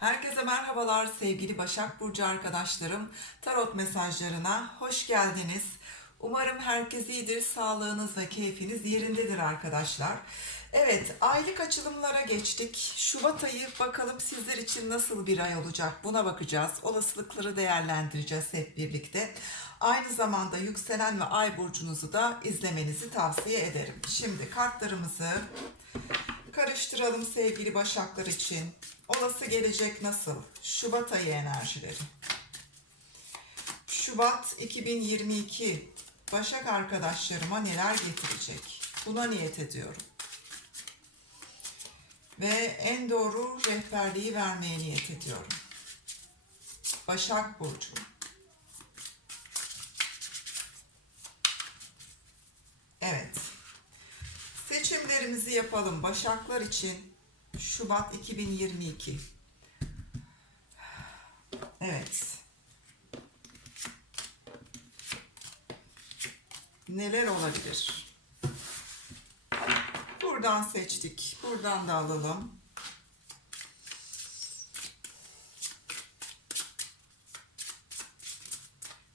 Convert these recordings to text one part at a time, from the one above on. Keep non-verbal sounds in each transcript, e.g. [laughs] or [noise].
Herkese merhabalar sevgili Başak Burcu arkadaşlarım. Tarot mesajlarına hoş geldiniz. Umarım herkes iyidir, sağlığınız ve keyfiniz yerindedir arkadaşlar. Evet, aylık açılımlara geçtik. Şubat ayı bakalım sizler için nasıl bir ay olacak buna bakacağız. Olasılıkları değerlendireceğiz hep birlikte. Aynı zamanda yükselen ve ay burcunuzu da izlemenizi tavsiye ederim. Şimdi kartlarımızı karıştıralım sevgili Başaklar için. Olası gelecek nasıl? Şubat ayı enerjileri. Şubat 2022 Başak arkadaşlarıma neler getirecek? Buna niyet ediyorum. Ve en doğru rehberliği vermeye niyet ediyorum. Başak Burcu. Evet. Seçimlerimizi yapalım. Başaklar için Şubat 2022. Evet. Neler olabilir? Buradan seçtik. Buradan da alalım.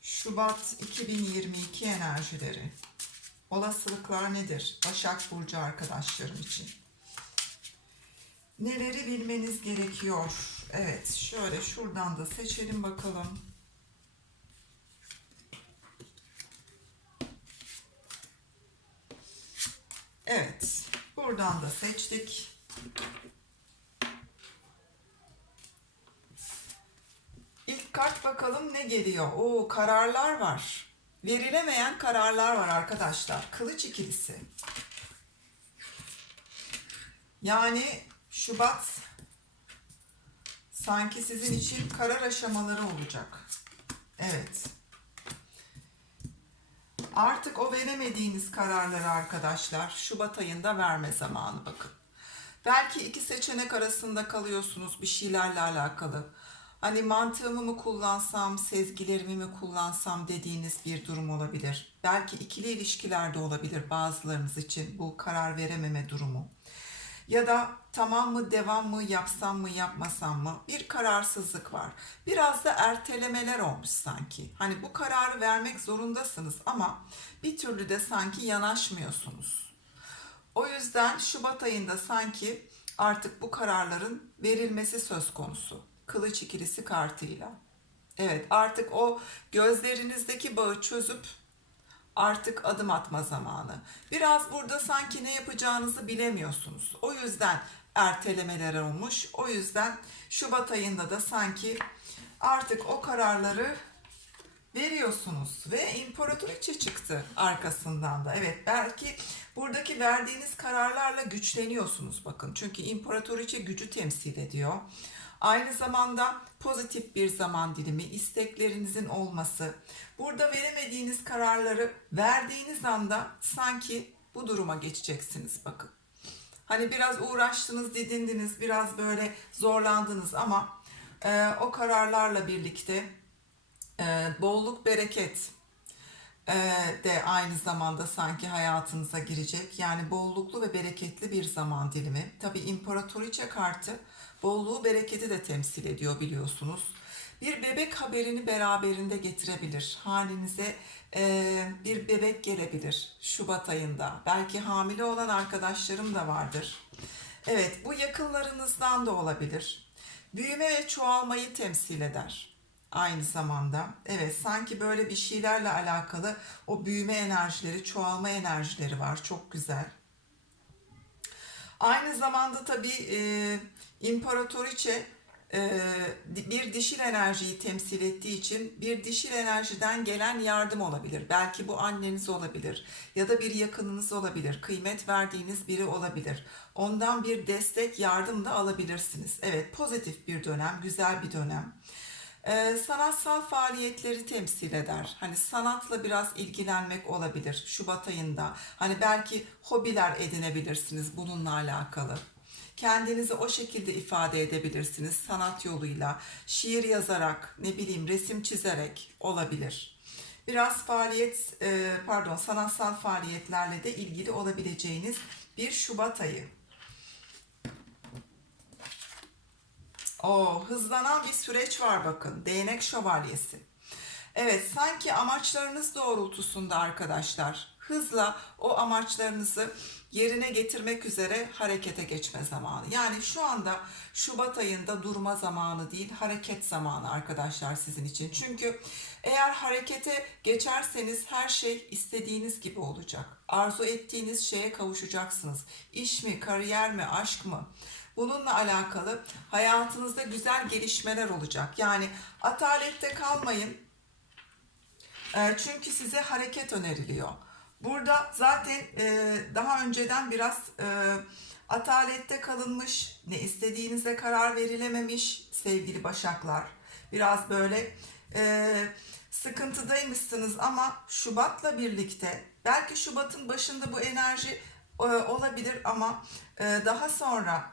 Şubat 2022 enerjileri. Olasılıklar nedir? Başak Burcu arkadaşlarım için. Neleri bilmeniz gerekiyor? Evet, şöyle şuradan da seçelim bakalım. Evet, buradan da seçtik. İlk kart bakalım ne geliyor? Oo, kararlar var. Verilemeyen kararlar var arkadaşlar. Kılıç ikilisi. Yani Şubat sanki sizin için karar aşamaları olacak. Evet. Artık o veremediğiniz kararları arkadaşlar Şubat ayında verme zamanı bakın. Belki iki seçenek arasında kalıyorsunuz bir şeylerle alakalı. Hani mantığımı mı kullansam, sezgilerimi mi kullansam dediğiniz bir durum olabilir. Belki ikili ilişkilerde olabilir bazılarınız için bu karar verememe durumu. Ya da tamam mı devam mı yapsam mı yapmasam mı bir kararsızlık var. Biraz da ertelemeler olmuş sanki. Hani bu kararı vermek zorundasınız ama bir türlü de sanki yanaşmıyorsunuz. O yüzden Şubat ayında sanki artık bu kararların verilmesi söz konusu. Kılıç ikilisi kartıyla. Evet artık o gözlerinizdeki bağı çözüp artık adım atma zamanı. Biraz burada sanki ne yapacağınızı bilemiyorsunuz. O yüzden ertelemeler olmuş. O yüzden Şubat ayında da sanki artık o kararları veriyorsunuz ve imparatoriçe çıktı arkasından da. Evet belki buradaki verdiğiniz kararlarla güçleniyorsunuz bakın. Çünkü imparatoriçe gücü temsil ediyor. Aynı zamanda pozitif bir zaman dilimi, isteklerinizin olması. Burada veremediğiniz kararları verdiğiniz anda sanki bu duruma geçeceksiniz bakın. Hani biraz uğraştınız, didindiniz, biraz böyle zorlandınız ama e, o kararlarla birlikte e, bolluk, bereket de aynı zamanda sanki hayatınıza girecek. Yani bolluklu ve bereketli bir zaman dilimi. Tabi imparatoriçe kartı bolluğu, bereketi de temsil ediyor biliyorsunuz. Bir bebek haberini beraberinde getirebilir. Halinize e, bir bebek gelebilir Şubat ayında. Belki hamile olan arkadaşlarım da vardır. Evet, bu yakınlarınızdan da olabilir. Büyüme ve çoğalmayı temsil eder aynı zamanda. Evet sanki böyle bir şeylerle alakalı o büyüme enerjileri, çoğalma enerjileri var. Çok güzel. Aynı zamanda tabii e, imparatoriçe e, bir dişil enerjiyi temsil ettiği için bir dişil enerjiden gelen yardım olabilir. Belki bu anneniz olabilir ya da bir yakınınız olabilir. Kıymet verdiğiniz biri olabilir. Ondan bir destek, yardım da alabilirsiniz. Evet pozitif bir dönem, güzel bir dönem e, sanatsal faaliyetleri temsil eder. Hani sanatla biraz ilgilenmek olabilir Şubat ayında. Hani belki hobiler edinebilirsiniz bununla alakalı. Kendinizi o şekilde ifade edebilirsiniz sanat yoluyla. Şiir yazarak, ne bileyim resim çizerek olabilir. Biraz faaliyet, e, pardon sanatsal faaliyetlerle de ilgili olabileceğiniz bir Şubat ayı. O hızlanan bir süreç var bakın. Değnek şövalyesi. Evet, sanki amaçlarınız doğrultusunda arkadaşlar hızla o amaçlarınızı yerine getirmek üzere harekete geçme zamanı. Yani şu anda Şubat ayında durma zamanı değil, hareket zamanı arkadaşlar sizin için. Çünkü eğer harekete geçerseniz her şey istediğiniz gibi olacak. Arzu ettiğiniz şeye kavuşacaksınız. İş mi, kariyer mi, aşk mı? Bununla alakalı hayatınızda güzel gelişmeler olacak. Yani atalette kalmayın. E, Çünkü size hareket öneriliyor. Burada zaten e, daha önceden biraz e, atalette kalınmış, ne istediğinize karar verilememiş sevgili başaklar. Biraz böyle e, sıkıntıdaymışsınız ama Şubat'la birlikte belki Şubat'ın başında bu enerji olabilir ama daha sonra ee,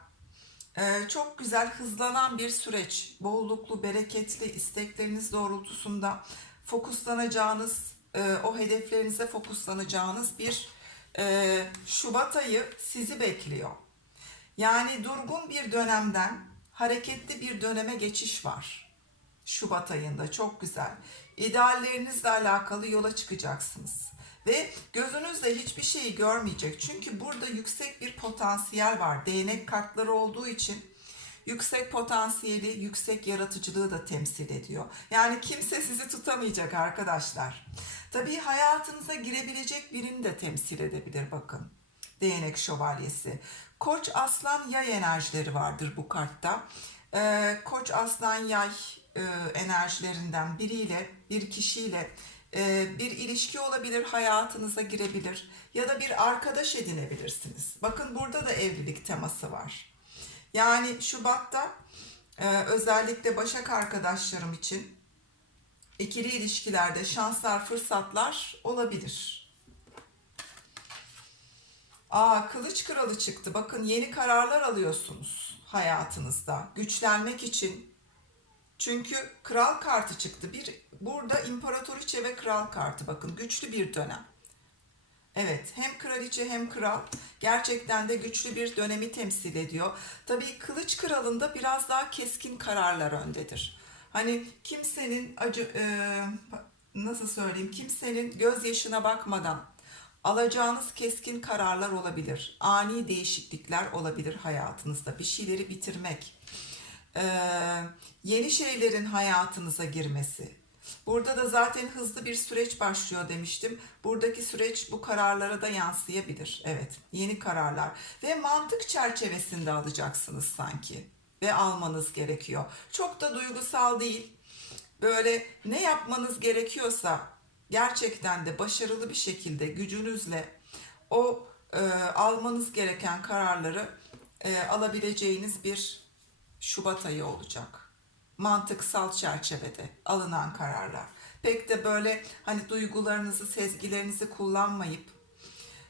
çok güzel hızlanan bir süreç. Bolluklu, bereketli istekleriniz doğrultusunda fokuslanacağınız, e, o hedeflerinize fokuslanacağınız bir e, Şubat ayı sizi bekliyor. Yani durgun bir dönemden hareketli bir döneme geçiş var. Şubat ayında çok güzel. İdeallerinizle alakalı yola çıkacaksınız. Ve gözünüzle hiçbir şeyi görmeyecek. Çünkü burada yüksek bir potansiyel var. Değnek kartları olduğu için yüksek potansiyeli, yüksek yaratıcılığı da temsil ediyor. Yani kimse sizi tutamayacak arkadaşlar. Tabii hayatınıza girebilecek birini de temsil edebilir bakın. Değnek şövalyesi. Koç aslan yay enerjileri vardır bu kartta. Ee, Koç aslan yay e, enerjilerinden biriyle, bir kişiyle bir ilişki olabilir, hayatınıza girebilir ya da bir arkadaş edinebilirsiniz. Bakın burada da evlilik teması var. Yani Şubat'ta e, özellikle Başak arkadaşlarım için ikili ilişkilerde şanslar, fırsatlar olabilir. Aa, kılıç kralı çıktı. Bakın yeni kararlar alıyorsunuz hayatınızda. Güçlenmek için. Çünkü kral kartı çıktı. Bir burada imparatoriçe ve kral kartı. Bakın güçlü bir dönem. Evet, hem kraliçe hem kral gerçekten de güçlü bir dönemi temsil ediyor. Tabii kılıç kralında biraz daha keskin kararlar öndedir. Hani kimsenin acı e, nasıl söyleyeyim kimsenin gözyaşına bakmadan alacağınız keskin kararlar olabilir. Ani değişiklikler olabilir hayatınızda. Bir şeyleri bitirmek, e, yeni şeylerin hayatınıza girmesi. Burada da zaten hızlı bir süreç başlıyor demiştim. Buradaki süreç bu kararlara da yansıyabilir. Evet, yeni kararlar ve mantık çerçevesinde alacaksınız sanki ve almanız gerekiyor. Çok da duygusal değil. Böyle ne yapmanız gerekiyorsa gerçekten de başarılı bir şekilde gücünüzle o e, almanız gereken kararları e, alabileceğiniz bir Şubat ayı olacak. Mantıksal çerçevede alınan kararlar. Pek de böyle hani duygularınızı, sezgilerinizi kullanmayıp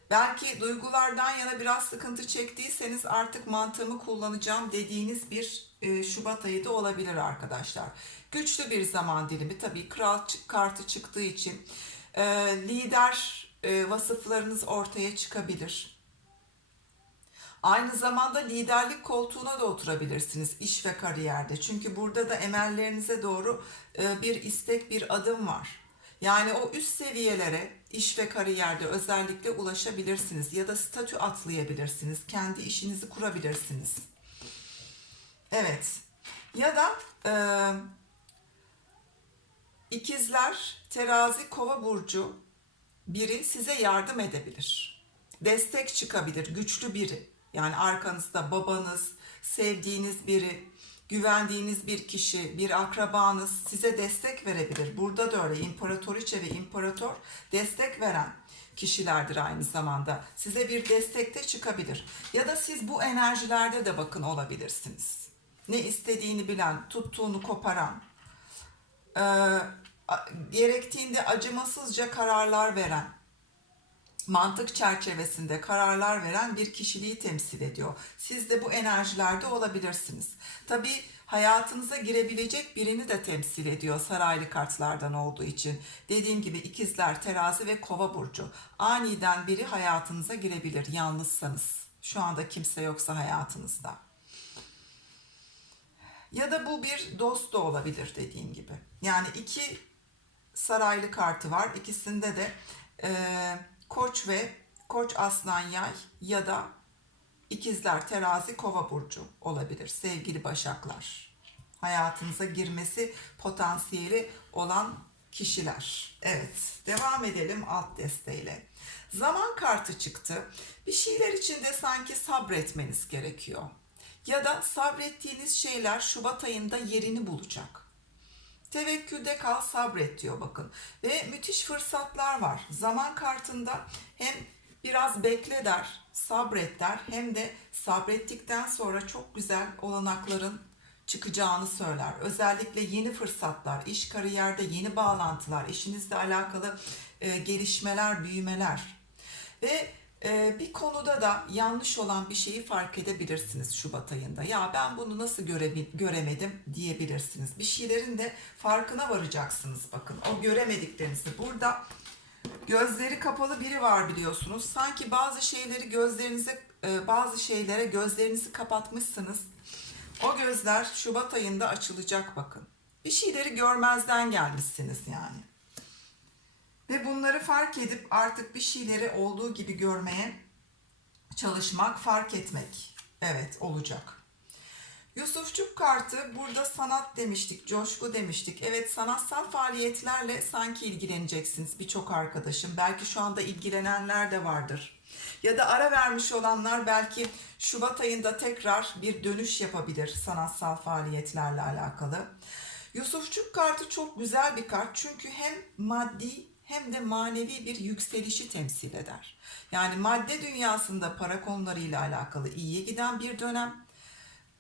belki duygulardan yana biraz sıkıntı çektiyseniz artık mantığımı kullanacağım dediğiniz bir e, Şubat ayı da olabilir arkadaşlar. Güçlü bir zaman dilimi tabii kral kartı çıktığı için e, lider e, vasıflarınız ortaya çıkabilir. Aynı zamanda liderlik koltuğuna da oturabilirsiniz iş ve kariyerde. Çünkü burada da emellerinize doğru e, bir istek, bir adım var. Yani o üst seviyelere iş ve kariyerde özellikle ulaşabilirsiniz ya da statü atlayabilirsiniz. Kendi işinizi kurabilirsiniz. Evet. Ya da e, ikizler, terazi, kova burcu biri size yardım edebilir. Destek çıkabilir, güçlü biri. Yani arkanızda babanız, sevdiğiniz biri, güvendiğiniz bir kişi, bir akrabanız size destek verebilir. Burada da öyle imparatoriçe ve imparator destek veren kişilerdir aynı zamanda. Size bir destekte çıkabilir. Ya da siz bu enerjilerde de bakın olabilirsiniz. Ne istediğini bilen, tuttuğunu koparan, e, gerektiğinde acımasızca kararlar veren, mantık çerçevesinde kararlar veren bir kişiliği temsil ediyor. Siz de bu enerjilerde olabilirsiniz. Tabii hayatınıza girebilecek birini de temsil ediyor saraylı kartlardan olduğu için. Dediğim gibi ikizler, terazi ve kova burcu. Aniden biri hayatınıza girebilir yalnızsanız. Şu anda kimse yoksa hayatınızda. Ya da bu bir dost da olabilir dediğim gibi. Yani iki saraylı kartı var. İkisinde de e, koç ve koç aslan yay ya da ikizler terazi kova burcu olabilir. Sevgili başaklar. Hayatınıza girmesi potansiyeli olan kişiler. Evet devam edelim alt desteğiyle. Zaman kartı çıktı. Bir şeyler içinde sanki sabretmeniz gerekiyor. Ya da sabrettiğiniz şeyler Şubat ayında yerini bulacak. Tevekkülde kal sabret diyor bakın. Ve müthiş fırsatlar var. Zaman kartında hem biraz bekle der, sabret der hem de sabrettikten sonra çok güzel olanakların çıkacağını söyler. Özellikle yeni fırsatlar, iş kariyerde yeni bağlantılar, işinizle alakalı e, gelişmeler, büyümeler ve bir konuda da yanlış olan bir şeyi fark edebilirsiniz Şubat ayında. Ya ben bunu nasıl görebil- göremedim diyebilirsiniz. Bir şeylerin de farkına varacaksınız bakın. O göremediklerinizi burada gözleri kapalı biri var biliyorsunuz. Sanki bazı şeyleri gözlerinize e, bazı şeylere gözlerinizi kapatmışsınız. O gözler Şubat ayında açılacak bakın. Bir şeyleri görmezden gelmişsiniz yani. Ve bunları fark edip artık bir şeyleri olduğu gibi görmeye çalışmak, fark etmek. Evet olacak. Yusufçuk kartı burada sanat demiştik, coşku demiştik. Evet sanatsal faaliyetlerle sanki ilgileneceksiniz birçok arkadaşım. Belki şu anda ilgilenenler de vardır. Ya da ara vermiş olanlar belki Şubat ayında tekrar bir dönüş yapabilir sanatsal faaliyetlerle alakalı. Yusufçuk kartı çok güzel bir kart çünkü hem maddi hem de manevi bir yükselişi temsil eder. Yani madde dünyasında para konularıyla alakalı iyiye giden bir dönem.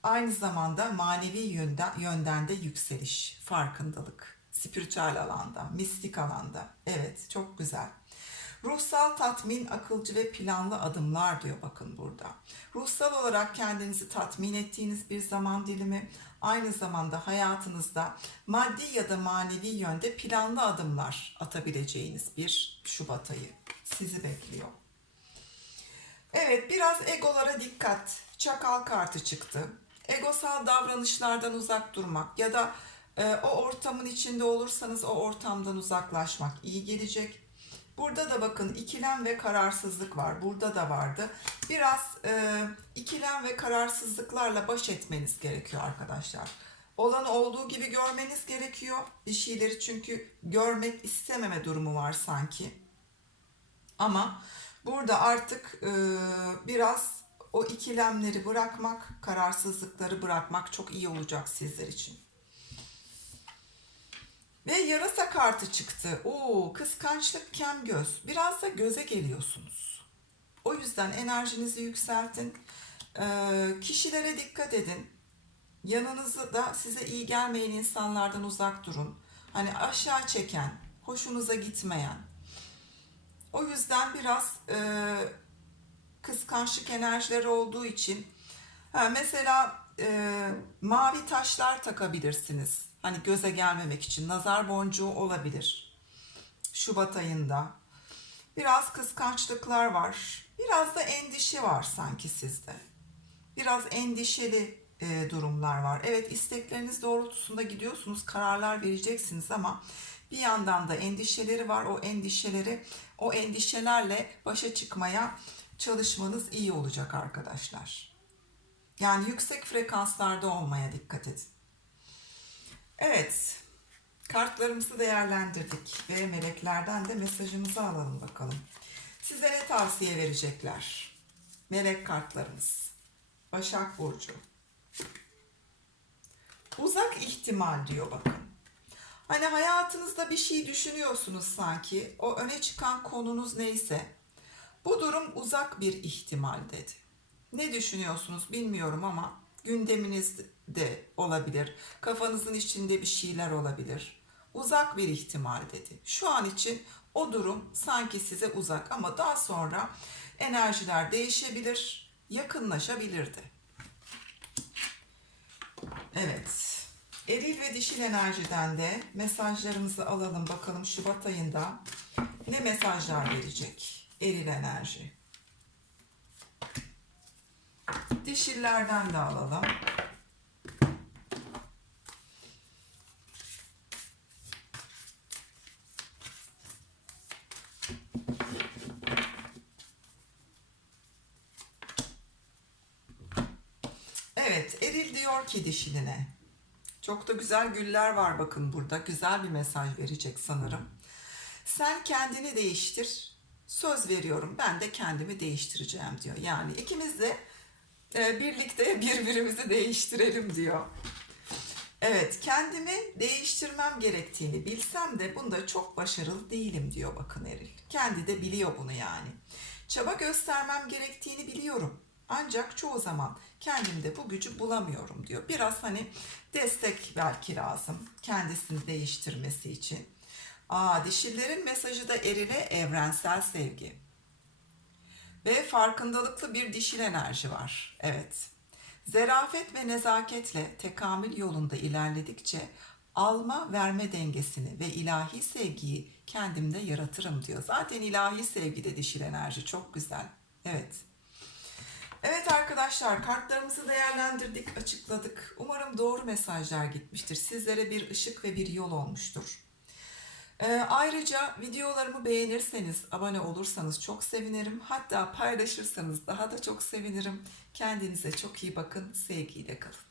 Aynı zamanda manevi yönden, yönden de yükseliş, farkındalık, spiritüel alanda, mistik alanda. Evet, çok güzel. Ruhsal tatmin, akılcı ve planlı adımlar diyor bakın burada. Ruhsal olarak kendinizi tatmin ettiğiniz bir zaman dilimi, aynı zamanda hayatınızda maddi ya da manevi yönde planlı adımlar atabileceğiniz bir Şubat ayı sizi bekliyor. Evet biraz egolara dikkat. Çakal kartı çıktı. Egosal davranışlardan uzak durmak ya da e, o ortamın içinde olursanız o ortamdan uzaklaşmak iyi gelecek. Burada da bakın ikilem ve kararsızlık var. Burada da vardı. Biraz e, ikilem ve kararsızlıklarla baş etmeniz gerekiyor arkadaşlar. Olanı olduğu gibi görmeniz gerekiyor. Bir şeyleri çünkü görmek istememe durumu var sanki. Ama burada artık e, biraz o ikilemleri bırakmak, kararsızlıkları bırakmak çok iyi olacak sizler için. Ve yarasa kartı çıktı. Oo, kıskançlık, kem göz. Biraz da göze geliyorsunuz. O yüzden enerjinizi yükseltin. Ee, kişilere dikkat edin. Yanınızı da size iyi gelmeyen insanlardan uzak durun. Hani aşağı çeken, hoşunuza gitmeyen. O yüzden biraz e, kıskançlık enerjileri olduğu için ha, mesela e, mavi taşlar takabilirsiniz. Hani göze gelmemek için nazar boncuğu olabilir. Şubat ayında. Biraz kıskançlıklar var. Biraz da endişe var sanki sizde. Biraz endişeli e, durumlar var. Evet istekleriniz doğrultusunda gidiyorsunuz. Kararlar vereceksiniz ama bir yandan da endişeleri var. O endişeleri, o endişelerle başa çıkmaya çalışmanız iyi olacak arkadaşlar. Yani yüksek frekanslarda olmaya dikkat edin. Evet, kartlarımızı değerlendirdik ve meleklerden de mesajımızı alalım bakalım. Size ne tavsiye verecekler? Melek kartlarımız. Başak Burcu. Uzak ihtimal diyor bakın. Hani hayatınızda bir şey düşünüyorsunuz sanki. O öne çıkan konunuz neyse. Bu durum uzak bir ihtimal dedi. Ne düşünüyorsunuz bilmiyorum ama gündeminizde olabilir. Kafanızın içinde bir şeyler olabilir. Uzak bir ihtimal dedi. Şu an için o durum sanki size uzak ama daha sonra enerjiler değişebilir, yakınlaşabilir de. Evet. Eril ve dişil enerjiden de mesajlarımızı alalım bakalım Şubat ayında ne mesajlar verecek eril enerji. Dişillerden de alalım. Evet, Eril diyor ki dişiline. Çok da güzel güller var bakın burada. Güzel bir mesaj verecek sanırım. Sen kendini değiştir. Söz veriyorum ben de kendimi değiştireceğim diyor. Yani ikimiz de birlikte [laughs] birbirimizi değiştirelim diyor. Evet, kendimi değiştirmem gerektiğini bilsem de bunda çok başarılı değilim diyor bakın Eril. Kendi de biliyor bunu yani. Çaba göstermem gerektiğini biliyorum. Ancak çoğu zaman kendimde bu gücü bulamıyorum diyor. Biraz hani destek belki lazım kendisini değiştirmesi için. Aa, dişillerin mesajı da Eril'e evrensel sevgi. Ve farkındalıklı bir dişil enerji var. Evet. Zerafet ve nezaketle tekamül yolunda ilerledikçe alma verme dengesini ve ilahi sevgiyi kendimde yaratırım diyor. Zaten ilahi sevgi de dişil enerji çok güzel. Evet. Evet arkadaşlar kartlarımızı değerlendirdik, açıkladık. Umarım doğru mesajlar gitmiştir. Sizlere bir ışık ve bir yol olmuştur. Ee, ayrıca videolarımı beğenirseniz, abone olursanız çok sevinirim. Hatta paylaşırsanız daha da çok sevinirim. Kendinize çok iyi bakın, sevgiyle kalın.